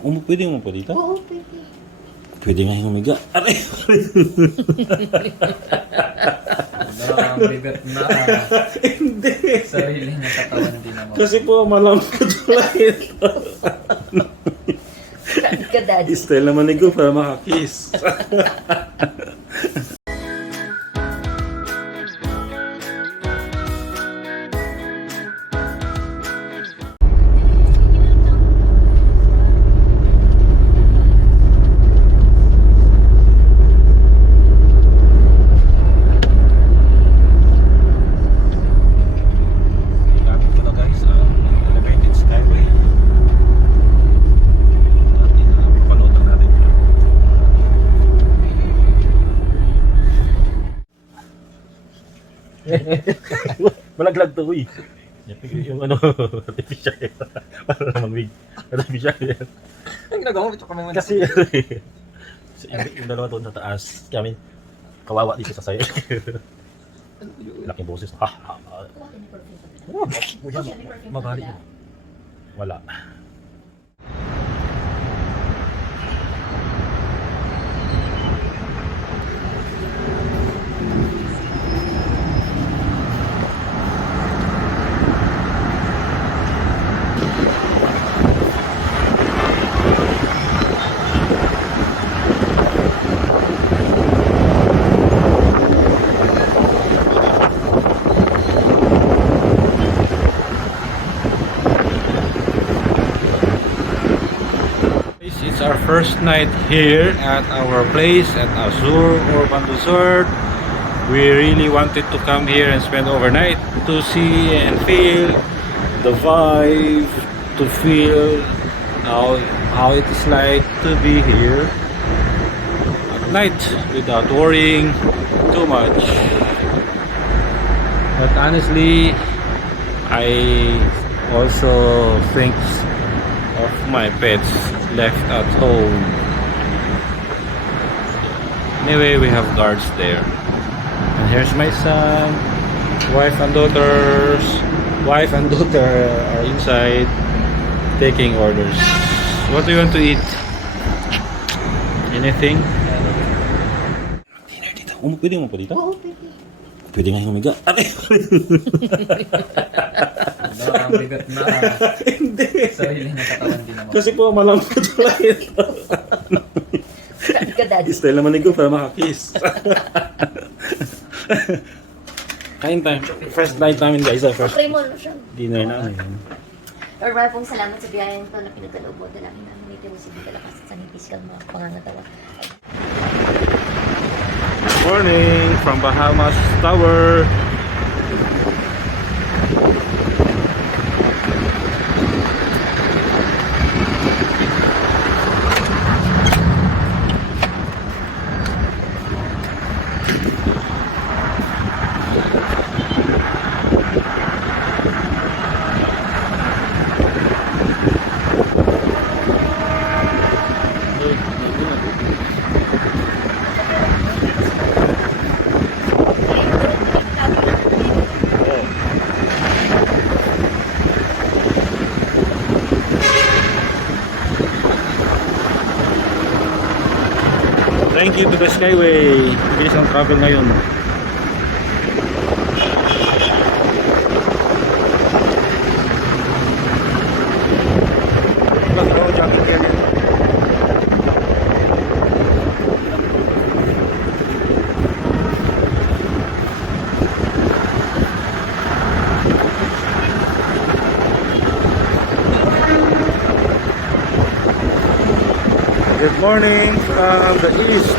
Pwede mo pa dito? Oo, pwede. Pwede nga yung humiga. Aray! Ang bigat na. Hindi. Sarili na katawan din naman. Kasi po, malambot lang ito. Saan ka, Daddy? Style naman ni Go para makakiss. Malaglag to, uy. Yung ano, artificial. Para naman wig. Artificial yan. Ang ginagawa mo, tsaka naman. Kasi, yung dalawa doon sa taas, kami, kawawa dito sa sayo. Laking boses. Ha, ha, ha. Mabari. Wala. It's our first night here at our place at Azure Urban Resort. We really wanted to come here and spend overnight to see and feel the vibe, to feel how it is like to be here at night without worrying too much. But honestly, I also think of my pets left at home. Anyway, we have guards there. And here's my son, wife and daughters. Wife and daughter are inside taking orders. What do you want to eat? Anything? Dinner dito. Pwede mo pa dito? Oo, pwede. Pwede nga yung humiga. Aray! Ang bigat na. Hindi. Sarili na katawan din naman. Kasi po, malambot lang ito. Saan ka, Daddy? Style naman ni Go para makakiss. Kain time. First night namin guys. First Try mo na siya. dinner namin. Or maraming pong salamat sa biyayang ito na pinagkaloob mo. Dalangin namin ito si Kalakas at sa physical mga pangangatawa. Morning from Bahamas Tower. Thank you to the Skyway. Bilis ang travel ngayon. Good morning from the east.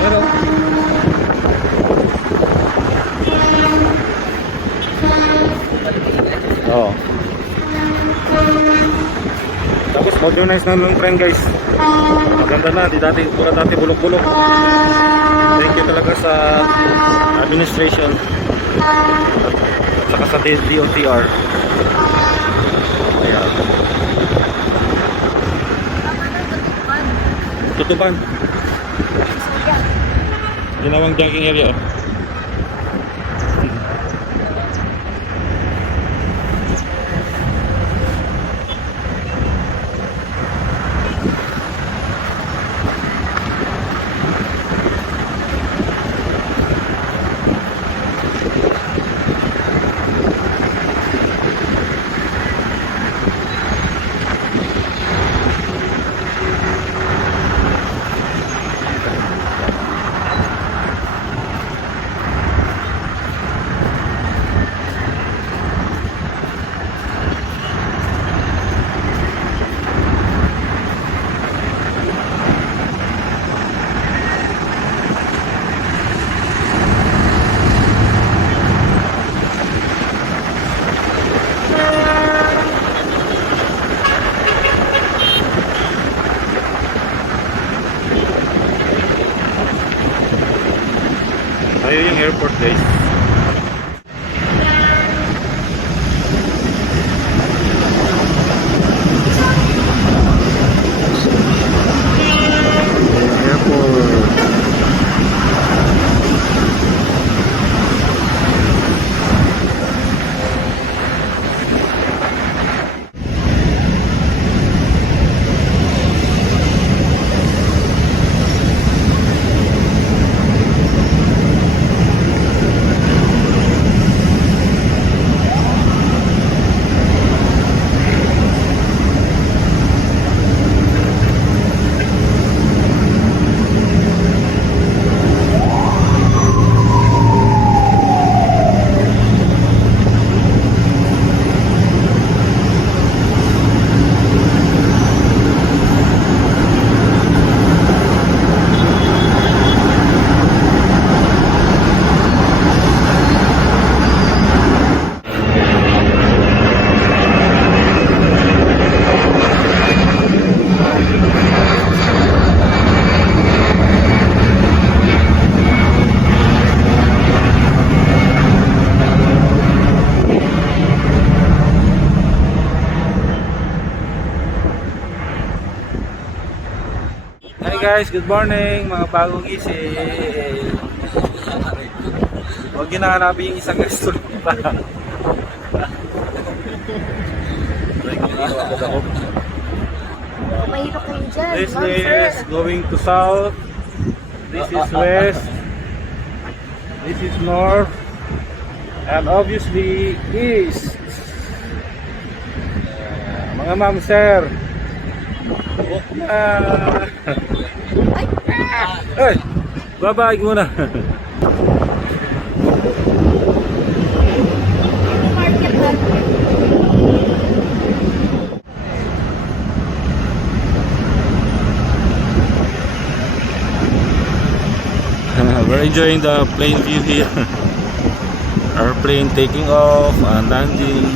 Hello. Oh. Tapos modernize na ng tren guys. Maganda na, di dati pura dati bulok-bulok. Thank you talaga sa administration at saka sa DOTR. Ayan. Tutuban. Ginawang jogging area. guys. Airport. Hi guys, good morning mga bagong gising. Huwag nyo nahanapin yung isang restaurant pa. Mahirap kayo dyan, This ma'am, sir. is going to south. This is west. This is north. And obviously east. Mga ma'am sir. Hey, bye-bye muna. Market na. We're enjoying the plane view here. Our plane taking off and landing.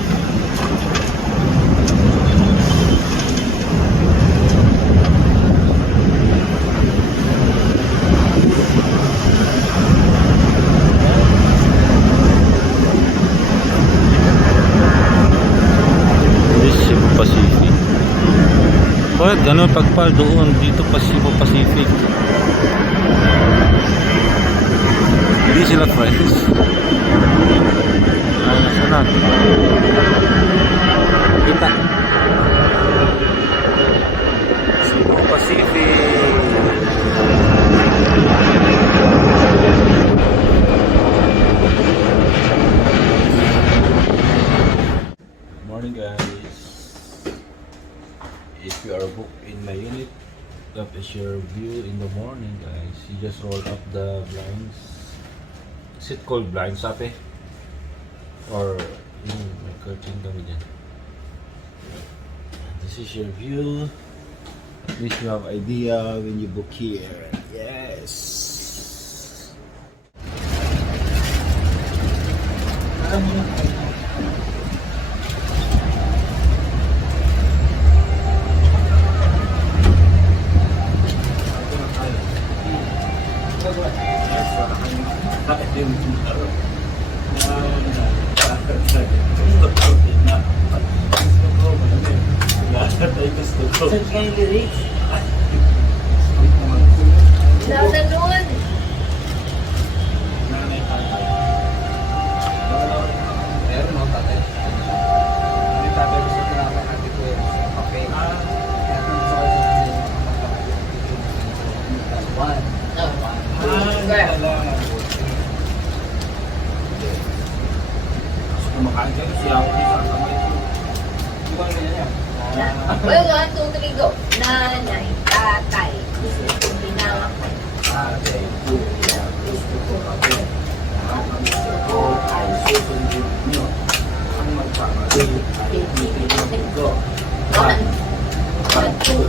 This is Cebu Pacific. Bakit gano'n pagpal doon? Dito pa Cebu Pacific. Hindi sila friends. Ay, sana. Kita. Cebu Pacific. Morning guys. If you are booked in my unit, that is your view in the morning guys. You just roll up the blinds. Is it called blinds ate? Or may curtain kami dyan. This is your view. At least you have idea when you book here. Yes. Nasa Meron no, tatay. Hindi tatay gusto tinapang natin ko sa kape. Kaya kung gusto ko sa one. Kumakain ka kasi ako dito sa kamay ko. Di ba ganyan yan? Well, 1, 2, 3, go. Nanay, tatay, gusto kong binakay. Tatay, kuya, gusto ko kape. Ang gusto ko ay susundin nyo. Ang magpapagay ay pipiliin ko. 1, 2, 3.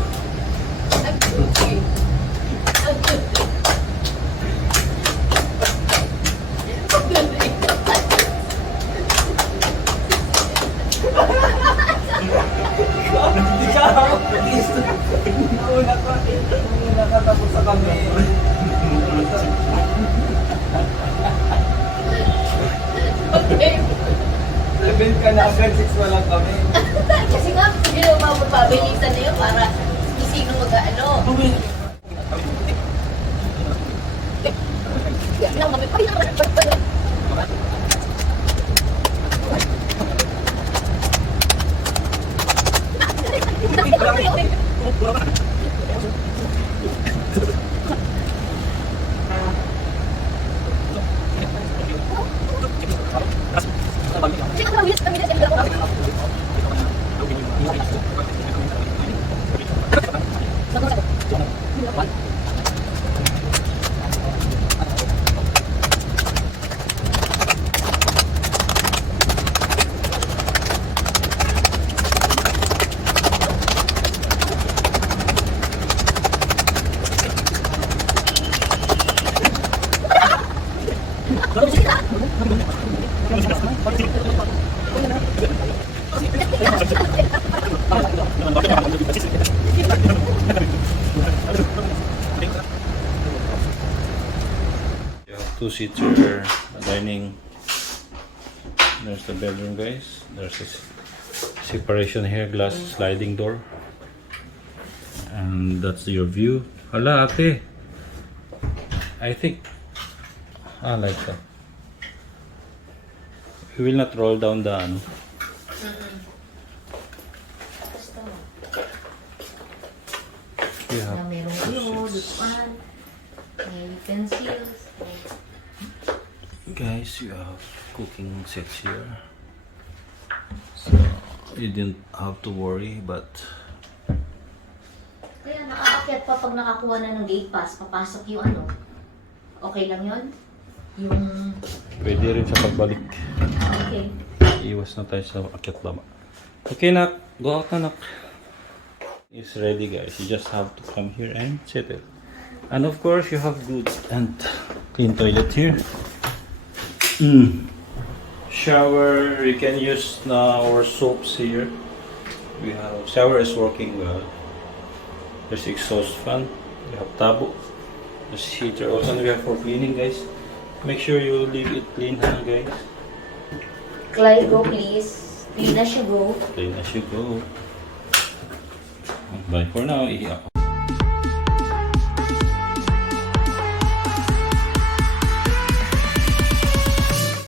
Hindi ka ako. Nauna ka tapos sa kami. hanggang 6 pa lang kami. Kasi nga, hindi naman mapapabilisan na yun para sino mag-ano. You have two-seater dining. There's the bedroom, guys. There's a separation here, glass sliding door. And that's your view. Hala, ate. I think I like that. We will not roll down the ano. Yeah. Merong view, lutuan, may utensils. Guys, you have cooking sets here. So you didn't have to worry, but Kaya nakaakyat pa pag nakakuha na ng gate pass, papasok yung ano. Okay lang yun? Yung... pwede rin sa pagbalik. Okay. Iwas na tayo sa akyat baba. Okay, nak. Go out na, nak. It's ready, guys. You just have to come here and settle. And of course, you have good and clean toilet here. Shower. You can use our soaps here. We have shower is working well. There's exhaust fan. We have tabo. There's heater also. And we have for cleaning, guys. Make sure you leave it clean, huh, guys. Clyde, go please. Clean as you go. Clean as you go. Bye for now.